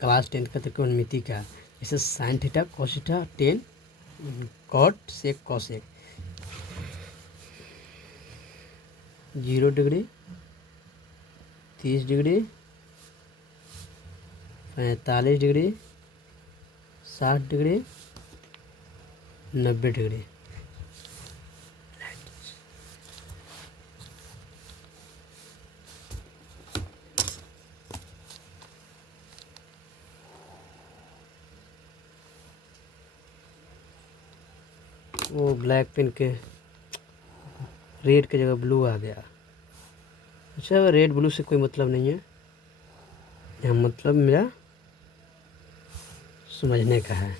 Class 10 का त्रिकोणमिति का, जैसे sine theta cos theta tan cot sec cosec, 0 degree, 30 degree, 45 degree, 60 degree, 90 degree. वो ब्लैक पेन के रेड की जगह ब्लू आ गया। अच्छा, रेड ब्लू से कोई मतलब नहीं है, यहाँ मतलब मेरा समझने का है।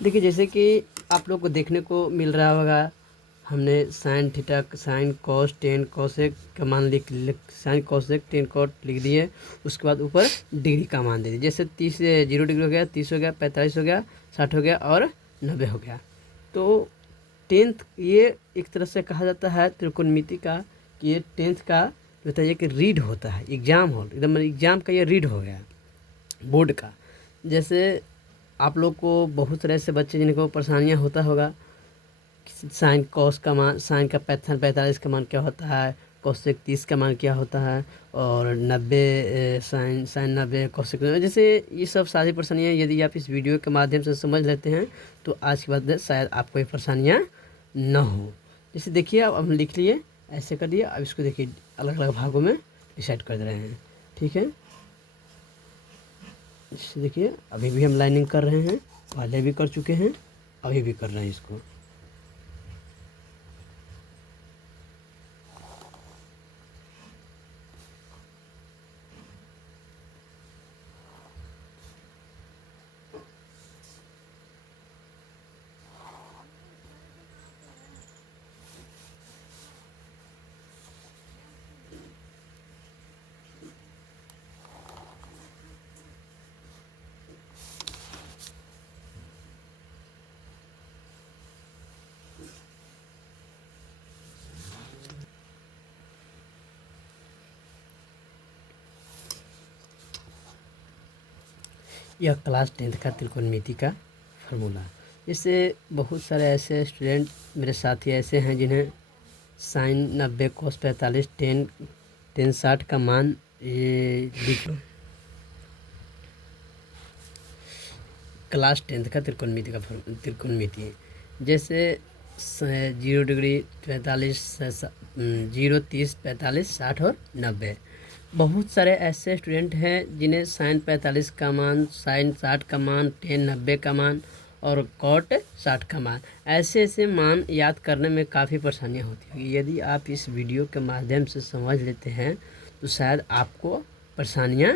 देखिए, जैसे कि आप लोग को देखने को मिल रहा होगा, हमने sine theta sine cos ten cosec का मान लिख साइन कॉसेक टेन कॉट लिख दिए। उसके बाद ऊपर डिग्री का मान दे दिए। जैसे 30 0 डिग्री हो गया, 30 हो गया, 45 हो गया, 60 हो गया और 90 हो गया। तो टेंथ ये एक तरह से कहा जाता है त्रिकोणमिति का कि ये टेंथ का बताइए कि रीड होता है, एग्ज़ाम हॉल एकदम एग्ज़ाम का ये रीड हो गया बोर्ड का। जैसे आप लोग को बहुत तरह से बच्चे जिनको परेशानियाँ होता होगा, साइन कॉस का मान, साइन का पैथन 45 का मान क्या होता है, कोसेक 30 का मान क्या होता है, और 90 साइन साइन 90 कोसेक, जैसे ये सब सारी परेशानियाँ यदि आप इस वीडियो के माध्यम से समझ लेते हैं तो आज के बाद शायद आपको ये परेशानियाँ न हो। जैसे देखिए, अब हम लिख लिए, ऐसे कर दिया। अब इसको देखिए अलग अलग भागों में डिसाइड कर दे रहे हैं, ठीक है। जैसे देखिए, अभी भी हम लाइनिंग कर रहे हैं, पहले भी कर चुके हैं, अभी भी कर रहे हैं इसको। यह क्लास 10th का त्रिकोणमिति का फार्मूला। इससे बहुत सारे ऐसे स्टूडेंट मेरे साथी ऐसे हैं जिन्हें साइन 90 कोस 45 टेन 60 का मान ये क्लास 10th का त्रिकोणमिति जैसे 0 डिग्री 45 0 30 45 60 और 90। बहुत सारे ऐसे स्टूडेंट हैं जिन्हें साइन 45 का मान, साइन 60 का मान, टेन 90 का मान और कॉट 60 का मान, ऐसे ऐसे मान याद करने में काफ़ी परेशानियां होती हैं। यदि आप इस वीडियो के माध्यम से समझ लेते हैं तो शायद आपको परेशानियां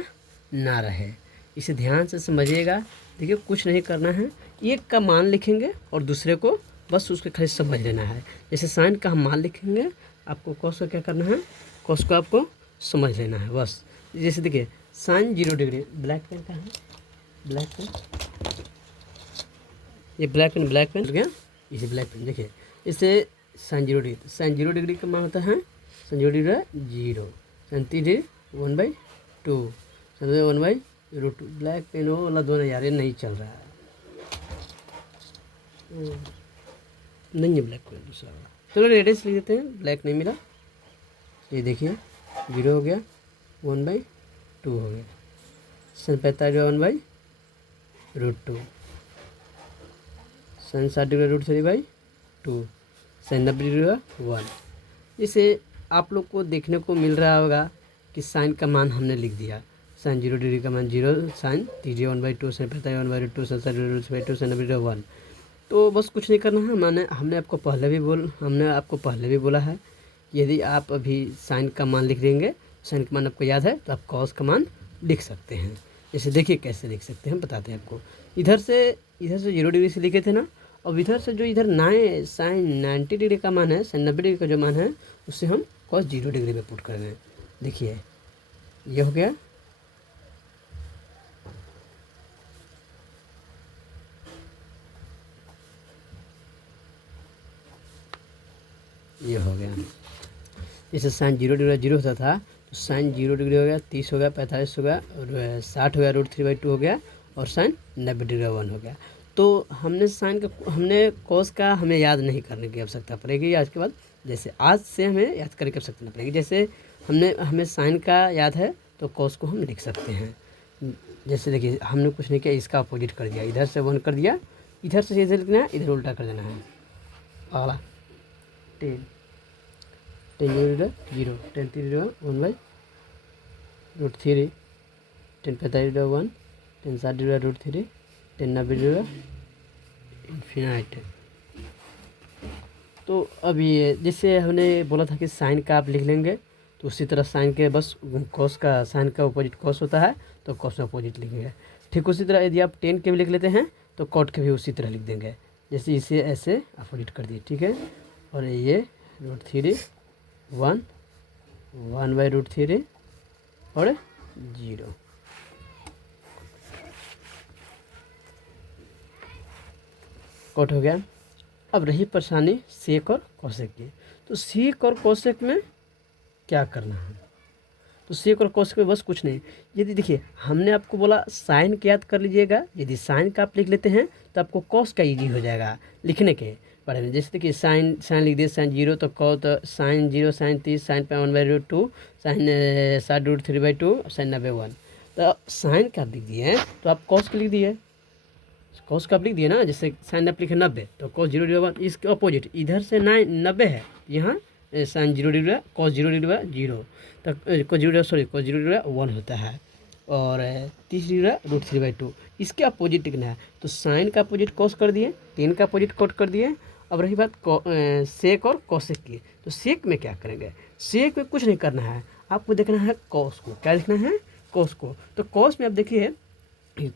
ना रहे। इसे ध्यान से समझिएगा। देखिए, कुछ नहीं करना है, एक का मान लिखेंगे और दूसरे को बस उसके खाली समझ लेना है। जैसे साइन का हम मान लिखेंगे, आपको कॉस को क्या करना है, कॉस को आपको समझ लेना है बस। जैसे देखिए, साइन 0 डिग्री, ब्लैक पेन का है, ब्लैक पेन, ये ब्लैक पेन हो गया, इसे ब्लैक पेन। देखिए, इसे साइन 0 डिग्री, साइन 0 डिग्री का मान होता है, sine 0 degree 0, sine 30 degree 1/2, sine 1/√2। Black pen हो वाला दोनों यार, ये नहीं चल रहा है, नहीं है ब्लैक पेन दूसरा वाला। चलो रेड से लिख देते हैं, ब्लैक नहीं मिला। ये देखिए 0 हो गया, 1/2 हो गया, sine 45 1/√2, sine 60 degree √3/2, sine 90 degree 1। इसे आप लोग को देखने को मिल रहा होगा कि साइन का मान हमने लिख दिया, साइन 0 डिग्री का मान 0, sine 30 1/2, sine 45 1/√2, sine 60 degree √3/2, sine 90 degree 1। तो बस कुछ नहीं करना है, हमने आपको पहले भी बोला है, यदि आप अभी साइन का मान लिख देंगे, साइन का मान आपको याद है तो आप कॉस का मान लिख सकते हैं। जैसे देखिए कैसे लिख सकते हैं, बताते हैं आपको। इधर से 0 डिग्री से लिखे थे ना, अब इधर से जो इधर साइन 90 डिग्री का मान है, साइन 90 डिग्री का जो मान है, उससे हम कॉस 0 डिग्री में पुट कर रहे हैं। देखिए ये हो गया, ये हो गया। जैसे साइन 0 डिग्री 0 होता था, तो साइन 0 डिग्री हो गया, 30 हो गया, 45 हो गया, और 60 हो गया, √3/2 हो गया, और साइन 90 डिग्री 1 हो गया। तो हमने साइन का, हमने कॉस का हमें याद नहीं करने की आवश्यकता पड़ेगी आज के बाद। जैसे आज से हमें याद करने की आवश्यकता नहीं पड़ेगी। जैसे हमें साइन का याद है तो कॉस को हम लिख सकते हैं। जैसे देखिए हमने कुछ नहीं किया, इसका अपोजिट कर दिया, इधर से 1 कर दिया, इधर से इधर लिखना है, इधर उल्टा कर देना है। अगला 10 0 0 10 3 1/√3, 10 45 1, 10 60 √3, 10 90 इन्फिनाइट। तो अब ये जैसे हमने बोला था कि साइन का आप लिख लेंगे, तो उसी तरह साइन के बस कॉस का, साइन का अपोजिट कॉस होता है, तो कॉस में अपोजिट लिखेंगे। ठीक उसी तरह यदि आप 10 के भी लिख लेते हैं तो कॉट के भी उसी तरह लिख देंगे, जैसे इसे ऐसे अपोजिट कर दिए, ठीक है। और ये √3 1 1/√3 और 0। कॉट हो गया। अब रही परेशानी सेक और कोसेक की। तो सेक और कोसेक में क्या करना है, तो सेक और कोसेक में बस कुछ नहीं। यदि देखिए हमने आपको बोला साइन का याद कर लीजिएगा, यदि साइन का आप लिख लेते हैं तो आपको कॉस का ईजी हो जाएगा लिखने के बारे में। जैसे देखिए साइन लिख दिए, साइन 0 तो कॉ, तो sine 0 sine 30, sine 1/√2, sine 60 √3/2, sine 90 1। तो साइन का आप लिख दिए तो आप कॉस का लिख दिए, कॉस का आप लिख दिए ना। जैसे साइन आप लिखे 90 तो कॉस 0 डिग्री 1, इसके अपोजिट इधर से 90 है, यहाँ साइन 0 डिग्री कॉस 0 डिग्री 0, तो कॉस 0 सॉरी कॉस 0 डिग्री 1 होता है, और 30 डिग्री √3/2, इसके अपोजिट लिखना है। तो साइन का अपोजिट कॉस कर दिए, 10 का अपोजिट कॉट कर दिए। अब रही बात सेक और कोसेक की, तो सेक में क्या करेंगे, सेक में कुछ नहीं करना है, आपको देखना है कॉस को। क्या लिखना है, कॉस को। तो कॉस में आप देखिए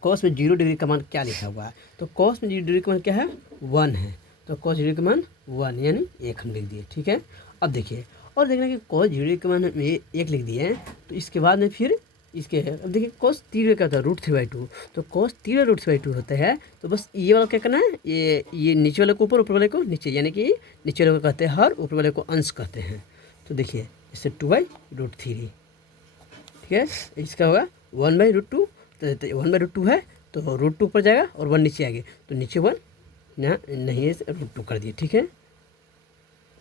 कॉस में 0 डिग्री का मान क्या लिखा हुआ है, तो कॉस में 0 डिग्री का मान क्या है, 1 है, तो कॉस 0 का मान 1 यानी 1 हम लिख दिए, ठीक है। अब देखिए और देखना कि कॉस 0 डिग्री का मान हम 1 लिख दिए हैं, तो इसके बाद में फिर इसके अब देखिए कॉस 3 क्या होता है, √3/2, तो कॉस 3 √3/2 होता है। तो बस ये वाला क्या करना है, ये नीचे वाले को ऊपर वाले को नीचे, यानी कि नीचे वाले को कहते हैं हर, ऊपर वाले को अंश कहते हैं। तो देखिए इससे 2/√3, ठीक है, इसका होगा 1/√2, तो 1/√2 है, तो √2 ऊपर जाएगा और 1 नीचे आएगी, तो नीचे 1 ना नहीं है, √2 कर दिए, ठीक है।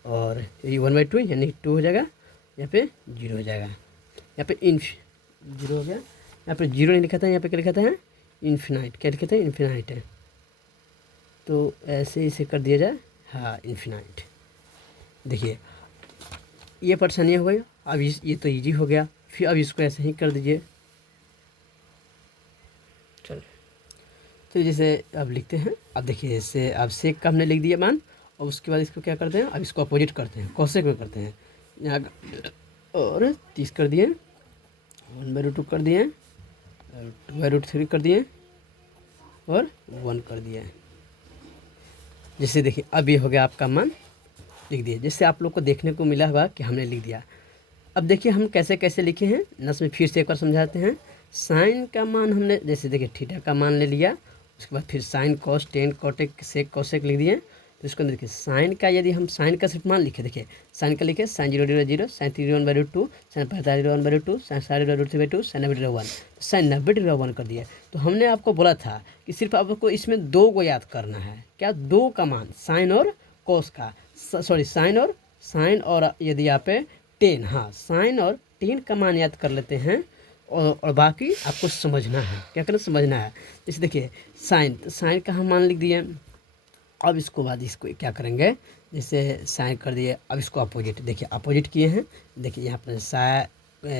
और ये 1/2 यानी 2 हो जाएगा, यहाँ पे 0 हो जाएगा, यहाँ पे 0 हो गया। यहाँ पे 0 नहीं लिखा था, यहाँ पे क्या लिखा था, इन्फिनाइट। क्या लिखा था, इन्फिनाइट है, तो ऐसे इसे कर दिया जाए, हाँ इन्फिनाइट। देखिए ये परेशानियाँ हो गई। अब ये तो ईजी हो गया, फिर अब इसको ऐसे ही कर दीजिए। तो जैसे अब लिखते हैं, अब देखिए इससे अब सेक का हमने लिख दिया मान, और उसके बाद इसको क्या करते हैं, अब इसको अपोजिट करते हैं, कोसेक में करते हैं यहाँ, और 30 कर दिए, 1/√2 कर दिए, 2/√3 कर दिए, और 1 कर दिए। जैसे देखिए अब ये हो गया आपका मान लिख दिए, जैसे आप लोग को देखने को मिला होगा कि हमने लिख दिया। अब देखिए हम कैसे कैसे लिखे हैं, नस में फिर से एक बार समझाते हैं। साइन का मान हमने जैसे देखिए थीटा का मान ले लिया, उसके बाद फिर sine cos tan cot sec cosec लिख दिए। तो इसको अंदर देखिए साइन का, यदि हम साइन का सिर्फ मान लिखे, देखिए साइन का लिखे sine 0 degree 0, sine 3 1/2, sine 45 1/2, sine 60 √3/2, sine 90 degree 1, तो साइन 90 डिग्री 1 कर दिया। तो हमने आपको बोला था कि सिर्फ आपको इसमें 2 को याद करना है, क्या, 2 का मान, साइन और कॉस का, सॉरी साइन और यदि यहाँ पे 10, हाँ साइन और 10 का मान याद कर लेते हैं, और बाकी आपको समझना है, क्या करना, समझना है। जैसे देखिए साइन का हम मान लिख दिए। अब इसको बाद इसको क्या करेंगे, जैसे साइन कर दिए, अब इसको अपोजिट, देखिए अपोजिट किए हैं। देखिए यहाँ पर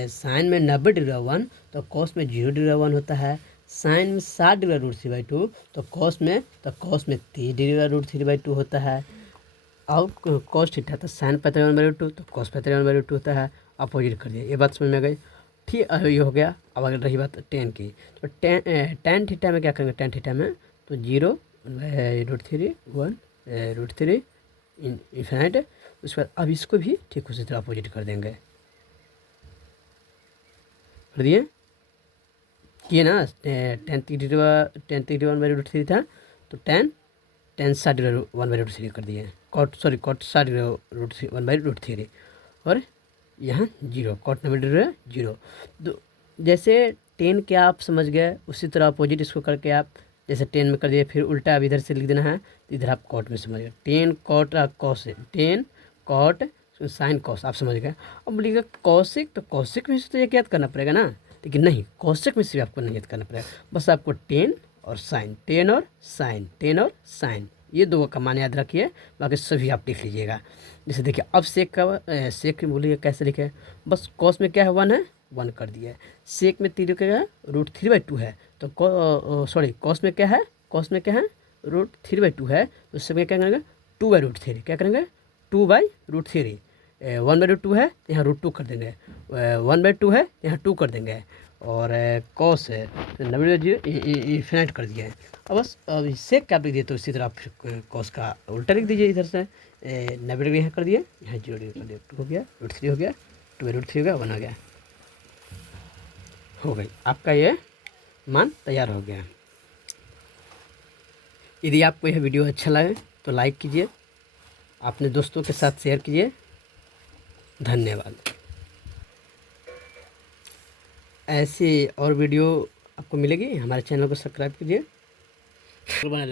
साइन में 90 डिग्री 1, तो कॉस में 0 डिग्री 1 होता है। साइन में 60 डिग्री √3/2, तो कॉस में 30 डिग्री √3/2 होता है। और कॉस थीटा तो साइन 45 1/2, तो कॉस 45 1/2 होता है। अपोजिट कर दिया, ये बात समझ में आ गई, ठीक। ये हो गया। अब अगर रही बात टेन की, तो टेन थीटा में क्या करेंगे, टेन थीटा में तो 0 √3 1 √3 इन्फिनाइट। उसके बाद अब इसको भी ठीक उसी तरह अपोजिट कर देंगे, कर दिए, किए ना। टेन डिग्री 1/√3 था, तो टेन 60 डिग्री 1/√3 कर दिए, कॉट 60 डिग्री 1/√3, और यहाँ 0, कॉट 90 डिग्री है 0। तो जैसे 10 के आप समझ गए, उसी तरह अपोजिट इसको करके आप जैसे 10 में कर दिए, फिर उल्टा अब इधर से लिख देना है, तो इधर आप कॉट में समझ गए। 10 कॉट कॉस है, 10 कॉट साइन कॉस, आप समझ गए। अब बोलिएगा कॉसिक, तो कॉसिक में से तो ये याद करना पड़ेगा ना, लेकिन नहीं, कॉसिक में से आपको नहीं याद करना पड़ेगा, बस आपको 10 और साइन, 10 और साइन, 10 और साइन, ये दो का मान याद रखिए, बाकी सभी आप लिख लीजिएगा। जैसे देखिए अब सेक का सेक बोलिए कैसे लिखे, बस कॉस में क्या है 1 है, 1 कर दिया है। सेक में 3 क्या है, √3/2 है, तो सॉरी कॉस में क्या है, कॉस में क्या है √3/2 है, तो उससे में क्या करेंगे 2/√3, क्या करेंगे 2/√3। 1/2 है यहाँ √2 कर देंगे, 1/2 है यहाँ 2 कर देंगे, और कॉस है तो 90 इन्फिनाइट कर दिया है। अब बस अब सेक क्या लिख दिए, तो इसी तरह आप कॉस का उल्टा लिख दीजिए, इधर से 90 डिग्री यहाँ कर दिए, यहाँ 0 डिग्री कर दिया, 2 हो गया, √3 हो गया, 2/√3 हो गया, 1 हो गया, हो गई आपका ये मान तैयार हो गया। यदि आपको यह वीडियो अच्छा लगे तो लाइक कीजिए, अपने दोस्तों के साथ शेयर कीजिए। धन्यवाद। ऐसी और वीडियो आपको मिलेगी, हमारे चैनल को सब्सक्राइब कीजिए। बना